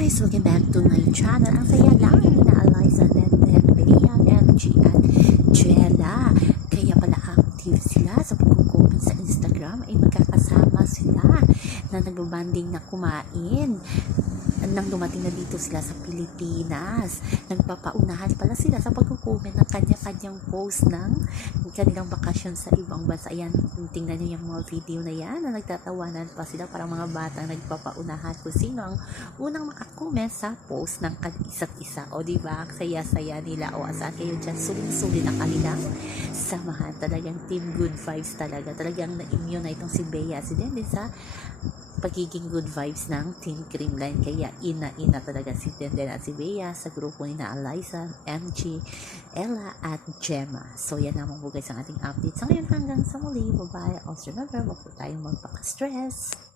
Guys! Welcome back to my channel. Ang saya lang na Eliza Denden, Bea, MG at Jella. Kaya pala active sila sa pagkukumin sa Instagram ay magkakasama sila na nagbabanding na kumain nang dumating na dito sila sa Pilipinas. Nagpapaunahan pala sila sa pagkukumin ng kanya-kanyang post ng kanilang bakasyon sa ibang bansa. Ayan, tingnan nyo yung mga video na yan na nagtatawanan pa sila parang mga batang nagpapaunahan kung sino ang unang makakomment sa post ng isa't isa. O di ba Ang saya-saya nila. O asaan kayo dyan? Suling-suli na kanilang samahan. Talagang team good vibes talaga. Talagang na-immune na itong si Bea. Si Dende sa pagiging good vibes ng Team Creamline. Kaya ina-ina talaga si Denden at si Bea sa grupo ni na Eliza, MG, Ella at Gemma. So yan naman po guys ang ating update. Sa ngayon hanggang sa muli. Bye-bye. Also remember, wag po tayong magpaka-stress.